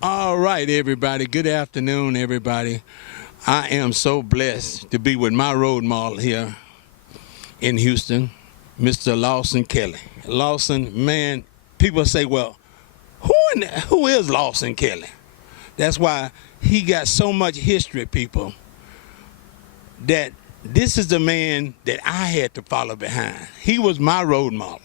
All right, everybody. Good afternoon, everybody. I am so blessed to be with my role model here in Houston, Mr. Lawson Kelly. Lawson, man, people say, well, who is Lawson Kelly? That's why he got so much history, people, that this is the man that I had to follow behind. He was my role model.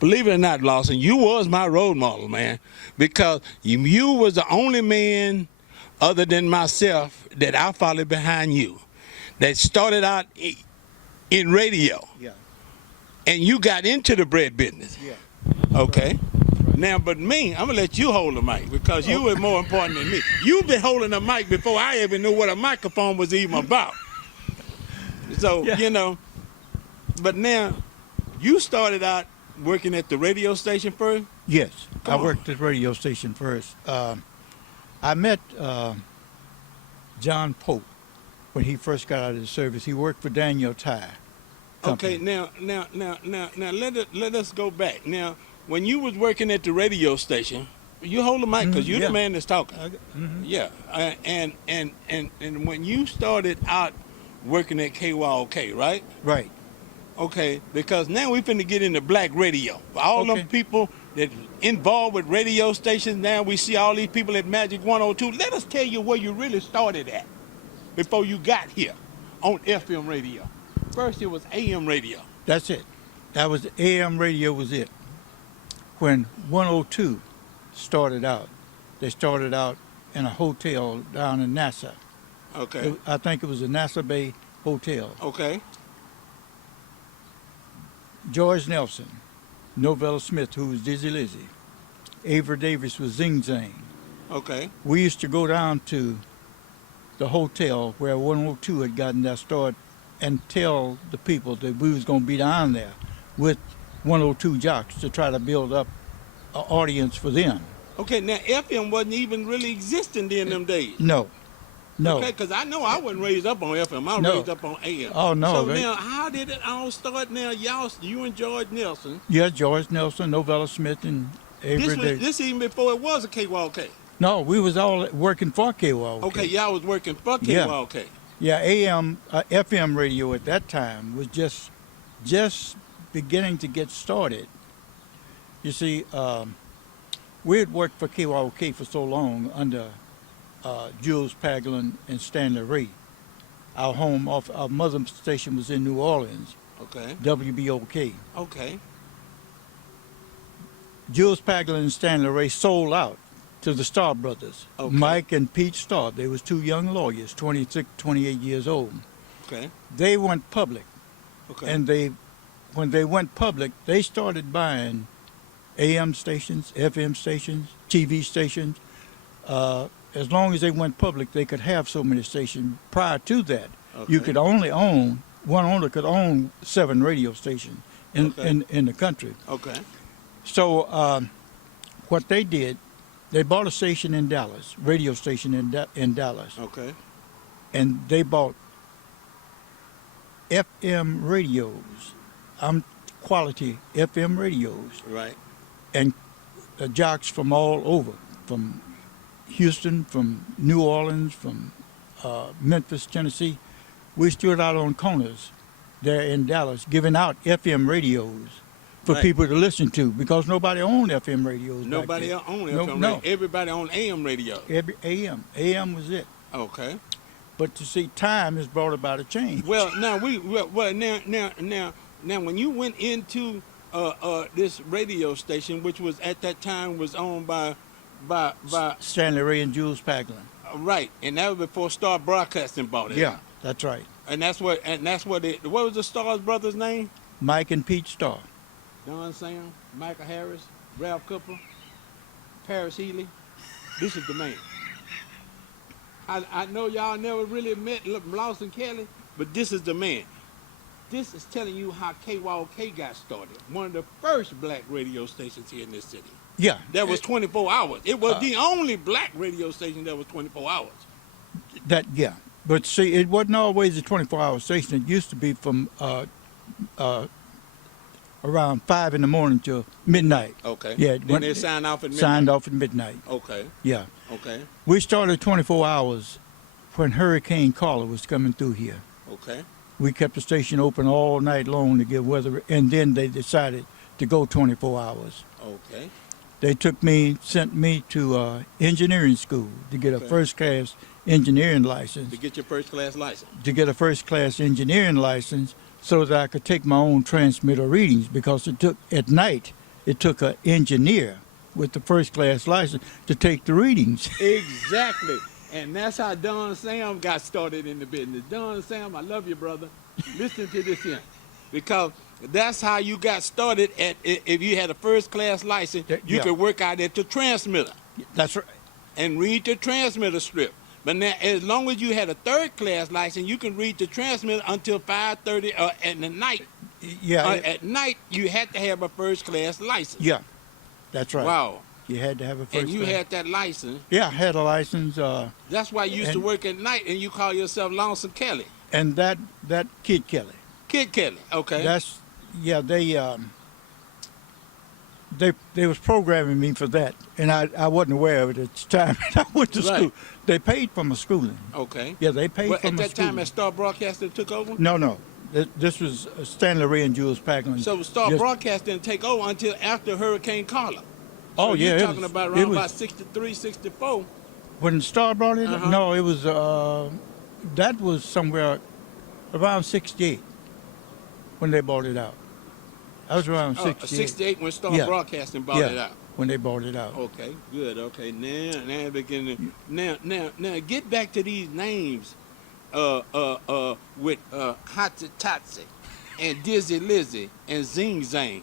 Believe it or not, Lawson, you was my role model, man, because you was the only man other than myself that I followed behind you that started out in radio. Yeah. And you got into the bread business. Yeah. Okay. Right. Now, but me, I'm going to let you hold the mic because you were more important than me. You've been holding the mic before I even knew what a microphone was even about. So, but now you started out working at the radio station first? Yes, I Come on. worked at the radio station first. I met John Pope when he first got out of the service. He worked for Daniel Tye. Okay, now, let us go back. Now, when you was working at the radio station, you hold the mic because you're the man that's talking. Yeah, and when you started out working at KYOK, right? Right. Okay, because now we finna get into black radio. All them people that involved with radio stations, now we see all these people at Magic 102. Let us tell you where you really started at before you got here on FM radio. First it was AM radio. That's it. That was AM radio was it. When 102 started out, they started out in a hotel down in Nassau. Okay. I think it was the Nassau Bay Hotel. Okay. George Nelson, Novella Smith, who was Dizzy Lizzy, Avery Davis was Zing Zang. Okay. We used to go down to the hotel where 102 had gotten their start and tell the people that we was going to be down there with 102 jocks to try to build up an audience for them. Okay, now FM wasn't even really existing in them days. No. Okay, because I know I wasn't raised up on FM. I was raised up on AM. Oh, no. So now, how did it all start now? You and George Nelson. Yeah, George Nelson, Novella Smith, and Avery Davis. This even before it was a KYOK. No, we was all working for KYOK. Okay, y'all was working for KYOK. Yeah, FM radio at that time was just beginning to get started. You see, we had worked for KYOK for so long under Jules Paglin and Stanley Ray. Our mother station was in New Orleans. Okay. WBOK. Okay. Jules Paglin and Stanley Ray sold out to the Starr brothers. Okay. Mike and Pete Starr. They was two young lawyers, 26, 28 years old. Okay. They went public. Okay. And when they went public, they started buying AM stations, FM stations, TV stations. As long as they went public, they could have so many stations. Prior to that, you could only own, one owner could own 7 radio stations in the country. Okay. So what they did, they bought a station in Dallas, radio station in Dallas. Okay. And they bought FM radios, quality FM radios. Right. And jocks from all over, from Houston, from New Orleans, from Memphis, Tennessee. We stood out on corners there in Dallas giving out FM radios for people to listen to because nobody owned FM radios. Nobody owned FM radio. No. Everybody owned AM radio. AM. AM was it. Okay. But to see, time has brought about a change. Well, now now when you went into this radio station, which was at that time was owned by Stanley Ray and Jules Paglin. Right, and that was before Star Broadcasting bought it. Yeah, that's right. And that's what what was the Star's brothers' name? Mike and Pete Starr. Don Sam, Michael Harris, Ralph Cooper, Paris Healy. This is the man. I know y'all never really met Lawson Kelly, but this is the man. This is telling you how KYOK got started. One of the first black radio stations here in this city. Yeah. That was 24 hours. It was the only black radio station that was 24 hours. But see, it wasn't always a 24-hour station. It used to be from around 5 in the morning till midnight. Okay. Yeah, Then they signed off at midnight. signed off at midnight. Okay. Yeah. Okay. We started 24 hours when Hurricane Carla was coming through here. Okay. We kept the station open all night long to get weather, and then they decided to go 24 hours. Okay. They sent me to engineering school to get a Okay. first-class engineering license. To get your first class license. To get a first-class engineering license so that I could take my own transmitter readings, because at night it took an engineer with the first-class license to take the readings. Exactly. And that's how Don Sam got started in the business. Don Sam, I love you, brother. Listen to this here. Because that's how you got started. If you had a first-class license, you Yeah. could work out at the transmitter That's right. and read the transmitter strip. But now, as long as you had a third-class license, you can read the transmitter until 5:30 at the night. Yeah. At night, you had to have a first-class license. Yeah. That's right. Wow. You had to have a first And you class. had that license. Yeah, I had a license. That's why you used to And- work at night, and you call yourself Lawson Kelly. And that Kid Kelly. Kid Kelly, okay. They was programming me for that, and I wasn't aware of it at the time. I went to Right. school. They paid for my schooling. Okay. Yeah, they paid Well, for at my that schooling. time, as Star Broadcasting took over? No. This was Stanley Ray and Jules Packland. So Star Just- Broadcast didn't take over until after Hurricane Carla. Oh, So yeah, you're it talking was- about it around was- about 63, 64. When Star brought it, Uh-huh. no, it was that was somewhere around 68 when they bought it out. I was around 68. 68 when Star Yeah. Broadcasting bought Yeah. it out. When they bought it out. Okay, good. Okay, now beginning. Now get back to these names. With Hotsy Totsy and Dizzy Lizzy and Zing Zang.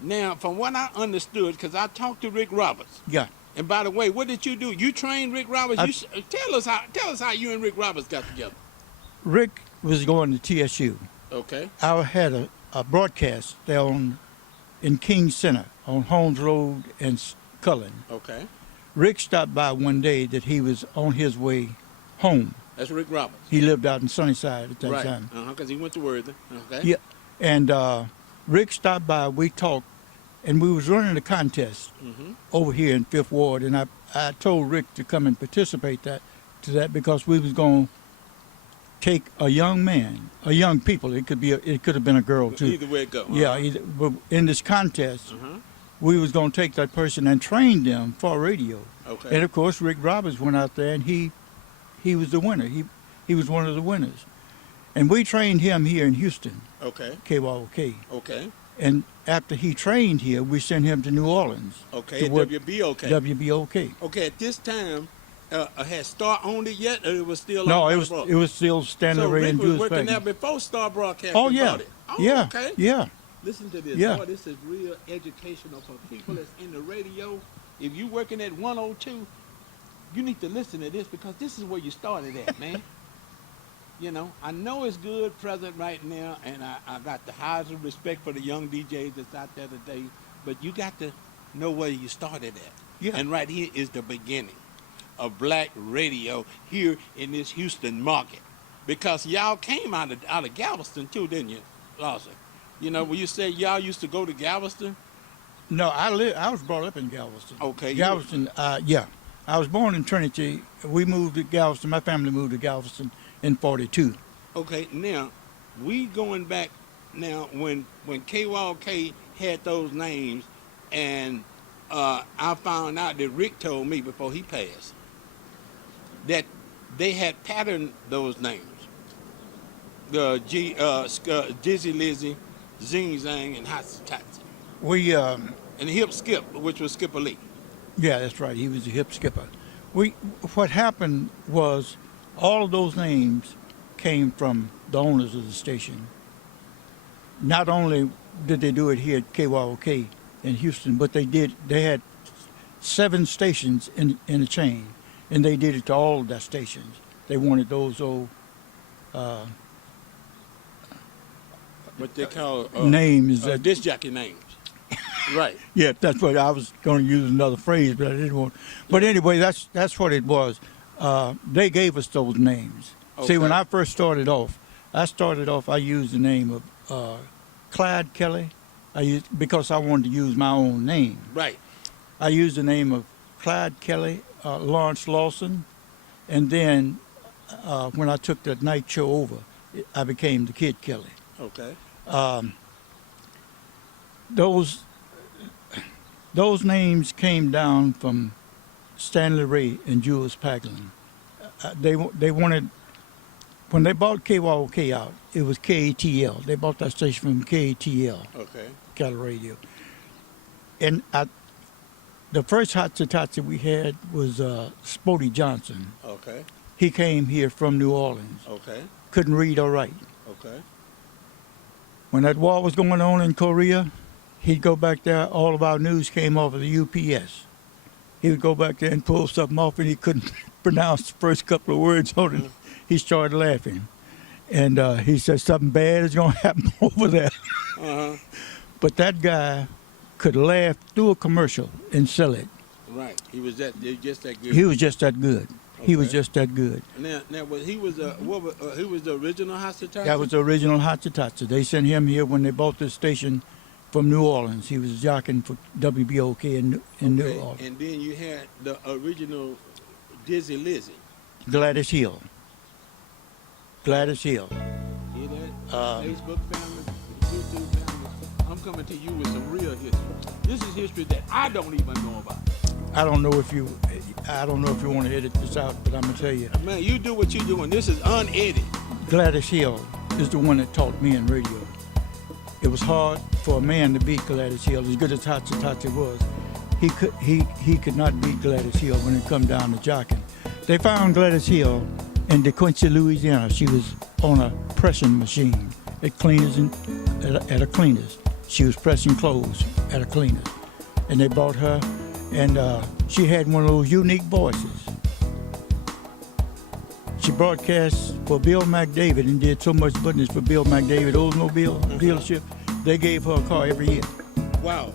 Now, from what I understood, because I talked to Rick Roberts. Yeah. And by the way, what did you do? You trained Rick Roberts. Tell us how you and Rick Roberts got together. Rick was going to TSU. Okay. I had a broadcast there in King Center on Holmes Road and Cullen. Okay. Rick stopped by one day that he was on his way home. That's Rick Roberts. He lived out in Sunnyside at that Right. time. Because he went to Worthing. Okay. Yeah. And Rick stopped by, we talked, and we was running a contest Mm-hmm. over here in Fifth Ward, and I told Rick to come and participate to that because we was going to take a young people. It could have been a girl too. Either way it go. Yeah, but in this contest, Uh-huh. we was going to take that person and train them for radio. Okay. And of course, Rick Roberts went out there and he was the winner. He was one of the winners. And we trained him here in Houston, Okay. KYOK. Okay. And after he trained here, we sent him to New Orleans. Okay. To work WBOK. WBOK. Okay. At this time, had Star owned it yet, or it was still? No, on it Star was still Stanley So Ray Rick and was Jules working there Packland. before Star Broadcasting Oh yeah, bought it. Oh, yeah, okay. yeah. Listen to this. Yeah. Boy, this is real educational for people that's in the radio. If you working at 102, you need to listen to this because this is where you started at, man. You know, I know it's good present right now, and I got the highest of respect for the young DJs that's out there today, but you got to know where you started at. Yeah. And right here is the beginning of black radio here in this Houston market. Because y'all came out of Galveston too, didn't you, Lawson? You know, when you say y'all used to go to Galveston? No, I was brought up in Galveston. Okay. Galveston, yeah. I was born in Trinity. We moved to Galveston. My family moved to Galveston in '42. Okay, now, we going back now when KYK had those names, and I found out that Rick told me before he passed that they had patterned those names. Dizzy Lizzy, Zing Zang, and Hotsy Totsy. We, And Hip Skip, which was Skipper Lee. yeah, that's right. He was a hip skipper. What happened was all of those names came from the owners of the station. Not only did they do it here at KYOK in Houston, but they had 7 stations in a chain, and they did it to all of their stations. They wanted those old What they call names. disc jockey names. Right. Yeah, that's what I was going to use another phrase, but I didn't want. But anyway, that's what it was. They gave us those names. See, when Okay. I first started off, I used the name of Clyde Kelly. Because I wanted to use my own name. Right. I used the name of Clyde Kelly, Lawrence Lawson, and then when I took the night show over, I became the Kid Kelly. Okay. Those names came down from Stanley Ray and Jules Paglin. They wanted, when they bought KYOK out, it was KATL. They bought that station from KATL, Okay. Cattle Radio. And the first Hatsa we had was Spody Johnson. Okay. He came here from New Orleans. Okay. Couldn't read or write. Okay. When that war was going on in Korea, he'd go back there. All of our news came off of the UPS. He would go back there and pull something off, and he couldn't pronounce the first couple of words on it. He started laughing. And he said, something bad is going to happen over there. Uh-huh. But that guy could laugh through a commercial and sell it. Right. He was just that good. He was just that good. He was Okay. just that good. Now, he was he was the original Hatsa? That was the original Hatsa. They sent him here when they bought this station from New Orleans. He was jockeying for WBOK in New Orleans. And then you had the original Dizzy Lizzy. Gladys Hill. Gladys Hill. See that? Uh, Facebook family, YouTube family. I'm coming to you with some real history. This is history that I don't even know about. I don't know if you want to edit this out, but I'm gonna tell you. Man, you do what you're doing. This is unedited. Gladys Hill is the one that taught me in radio. It was hard for a man to beat Gladys Hill, as good as Hatsa was. He could not beat Gladys Hill when it come down to jockeying. They found Gladys Hill in DeQuincy, Louisiana. She was on a pressing machine at cleaners at a cleaners. She was pressing clothes at a cleaners, and they bought her, and she had one of those unique voices. She broadcast for Bill McDavid and did so much business for Bill McDavid Oldsmobile dealership. They gave her a car every year. Wow.